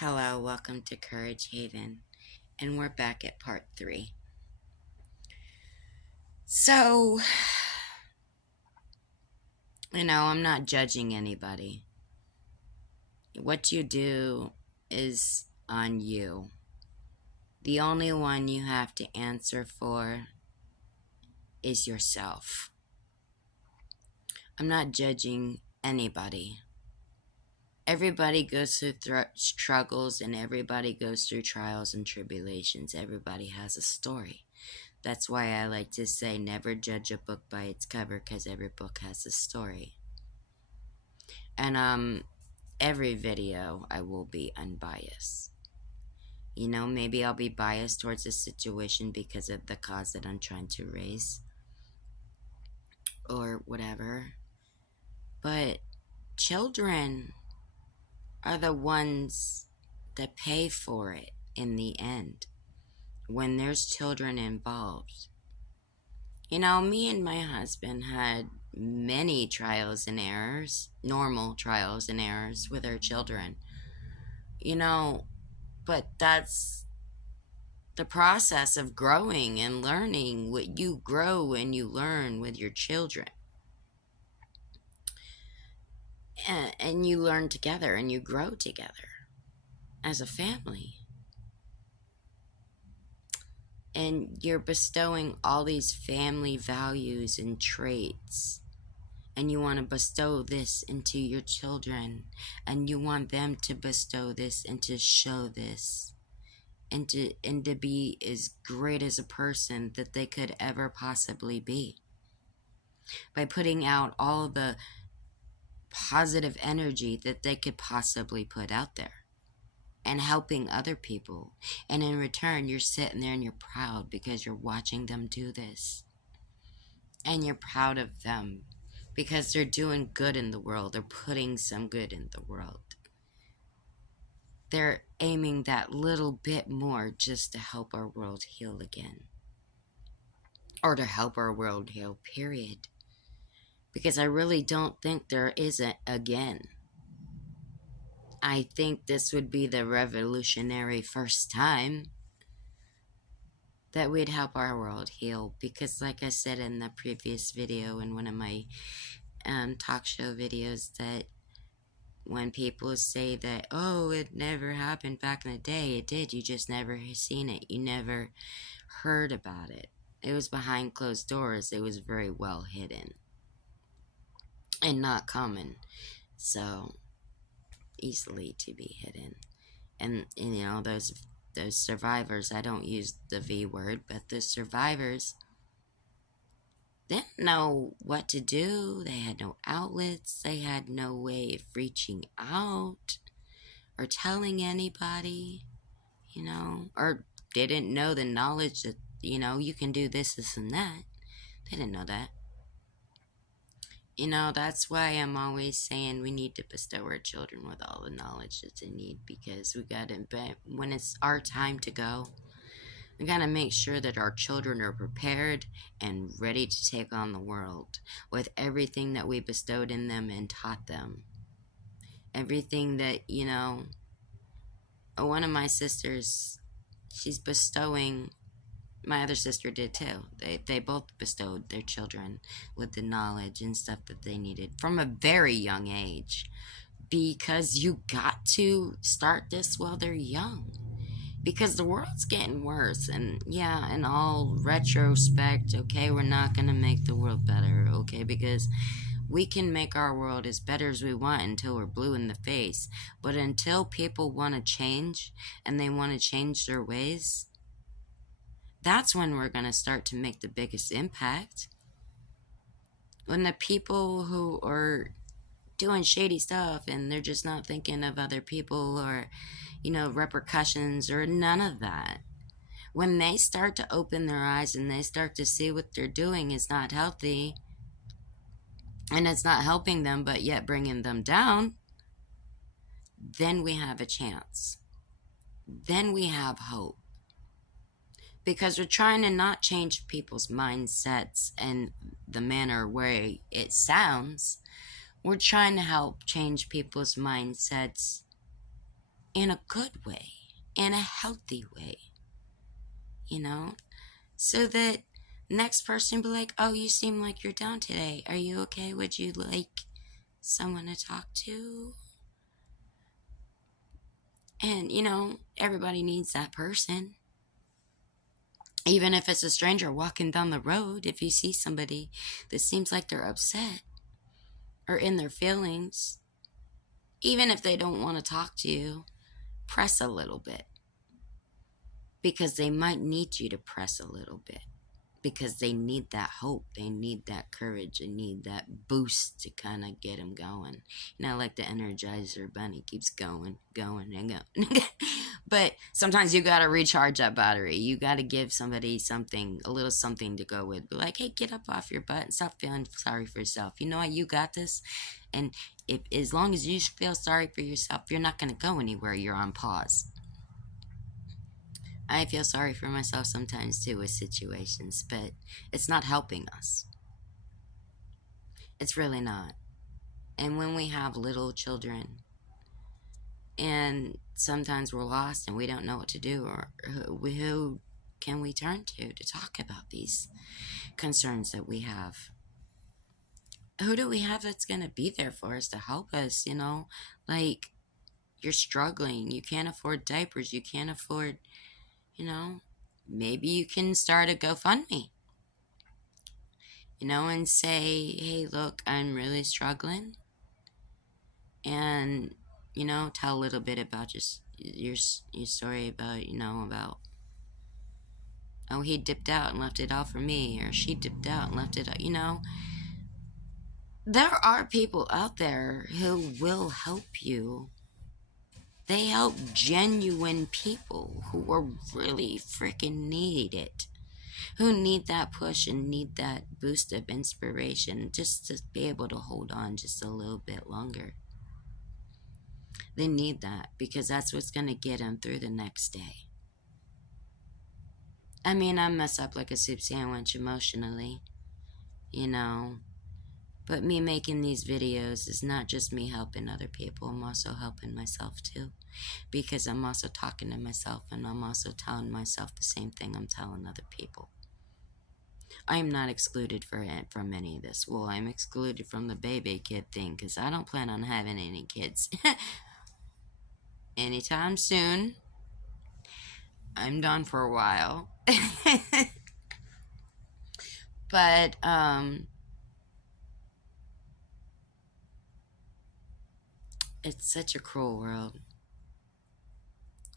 Hello, welcome to Courage Haven, and we're back at part 3. So, I'm not judging anybody. What you do is on you. The only one you have to answer for is yourself. I'm not judging anybody. Everybody goes through struggles and everybody goes through trials and tribulations. Everybody has a story. That's why I like to say never judge a book by its cover, because every book has a story. And every video I will be unbiased. Maybe I'll be biased towards the situation because of the cause that I'm trying to raise or whatever. But children are the ones that pay for it in the end when there's children involved. Me and my husband had many trials and errors, normal trials and errors with our children. But that's the process of growing and learning. What you grow and you learn with your children. And you learn together and you grow together as a family. And you're bestowing all these family values and traits. And you want to bestow this into your children. And you want them to bestow this and to show this. And to be as great as a person that they could ever possibly be. By putting out all the positive energy that they could possibly put out there. And helping other people. And in return, you're sitting there and you're proud because you're watching them do this. And you're proud of them because they're doing good in the world. They're putting some good in the world. They're aiming that little bit more just to help our world heal again. Or to help our world heal, period. Because I really don't think there is an again. I think this would be the revolutionary first time that we'd help our world heal. Because like I said in the previous video, in one of my talk show videos, that when people say that, oh, it never happened back in the day, it did. You just never seen it. You never heard about it. It was behind closed doors. It was very well hidden. And not common. So easily to be hidden. And those survivors, I don't use the V word, but the survivors, they didn't know what to do. They had no outlets. They had no way of reaching out or telling anybody, or they didn't know the knowledge that, you can do this, this, and that. They didn't know that. That's why I'm always saying we need to bestow our children with all the knowledge that they need, because we got to, when it's our time to go, we got to make sure that our children are prepared and ready to take on the world with everything that we bestowed in them and taught them. Everything that, one of my sisters, she's bestowing. My other sister did too. They both bestowed their children with the knowledge and stuff that they needed from a very young age. Because you got to start this while they're young. Because the world's getting worse. And yeah, in all retrospect, okay, we're not going to make the world better, okay? Because we can make our world as better as we want until we're blue in the face. But until people want to change and they want to change their ways, that's when we're going to start to make the biggest impact. When the people who are doing shady stuff and they're just not thinking of other people or, repercussions or none of that. When they start to open their eyes and they start to see what they're doing is not healthy and it's not helping them but yet bringing them down, then we have a chance. Then we have hope. Because we're trying to not change people's mindsets and the manner where it sounds. We're trying to help change people's mindsets in a good way, in a healthy way, you know, so that next person be like, oh, you seem like you're down today. Are you okay? Would you like someone to talk to? And, everybody needs that person. Even if it's a stranger walking down the road, if you see somebody that seems like they're upset or in their feelings, even if they don't want to talk to you, press a little bit. Because they might need you to press a little bit. Because they need that hope. They need that courage. They need that boost to kind of get them going. Like the Energizer Bunny keeps going, and going. But sometimes you got to recharge that battery. You got to give somebody something, a little something to go with. Be like, hey, get up off your butt and stop feeling sorry for yourself. You know what? You got this. And as long as you feel sorry for yourself, you're not going to go anywhere. You're on pause. I feel sorry for myself sometimes too with situations, but it's not helping us. It's really not. And when we have little children, and sometimes we're lost and we don't know what to do, or who can we turn to talk about these concerns that we have? Who do we have that's going to be there for us to help us, Like, you're struggling, you can't afford diapers, you can't afford... maybe you can start a GoFundMe, and say, hey, look, I'm really struggling. And, tell a little bit about just your story about, oh, he dipped out and left it all for me, or she dipped out and left it, There are people out there who will help you. They help genuine people who are really freaking need it. Who need that push and need that boost of inspiration just to be able to hold on just a little bit longer. They need that because that's what's going to get them through the next day. I mean, I mess up like a soup sandwich emotionally, But me making these videos is not just me helping other people. I'm also helping myself too. Because I'm also talking to myself and I'm also telling myself the same thing I'm telling other people. I'm not excluded from any of this. Well, I'm excluded from the baby kid thing because I don't plan on having any kids anytime soon. I'm done for a while. But, it's such a cruel world.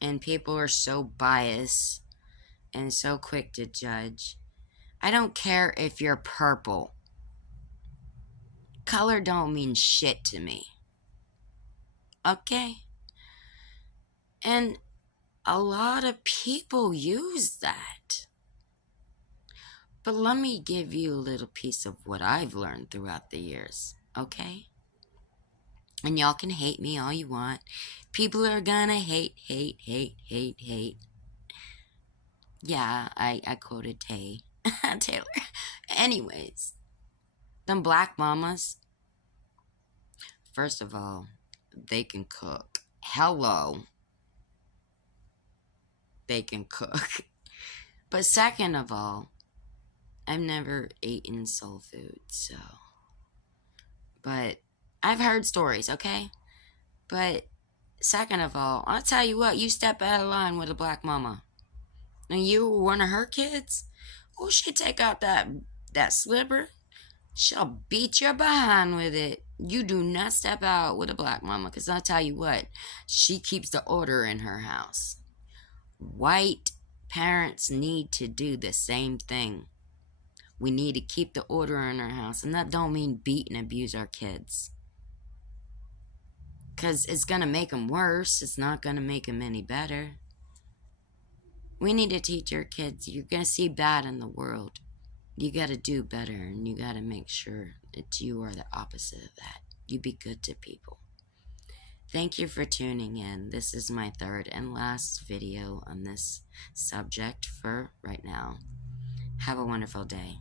And people are so biased and so quick to judge. I don't care if you're purple. Color don't mean shit to me. Okay? And a lot of people use that. But let me give you a little piece of what I've learned throughout the years. Okay? And y'all can hate me all you want. People are gonna hate. Yeah, I quoted Taylor. Anyways, them black mamas, first of all, they can cook. Hello. They can cook. But second of all, I've never eaten soul food, so... But I've heard stories, okay? But second of all, I'll tell you what, you step out of line with a black mama. And you were one of her kids, oh, she take out that sliver, she'll beat your behind with it. You do not step out with a black mama, because I'll tell you what, she keeps the order in her house. White parents need to do the same thing. We need to keep the order in our house, and that don't mean beat and abuse our kids. Because it's going to make them worse. It's not going to make them any better. We need to teach our kids, you're going to see bad in the world. You got to do better, and you got to make sure that you are the opposite of that. You be good to people. Thank you for tuning in. This is my third and last video on this subject for right now. Have a wonderful day.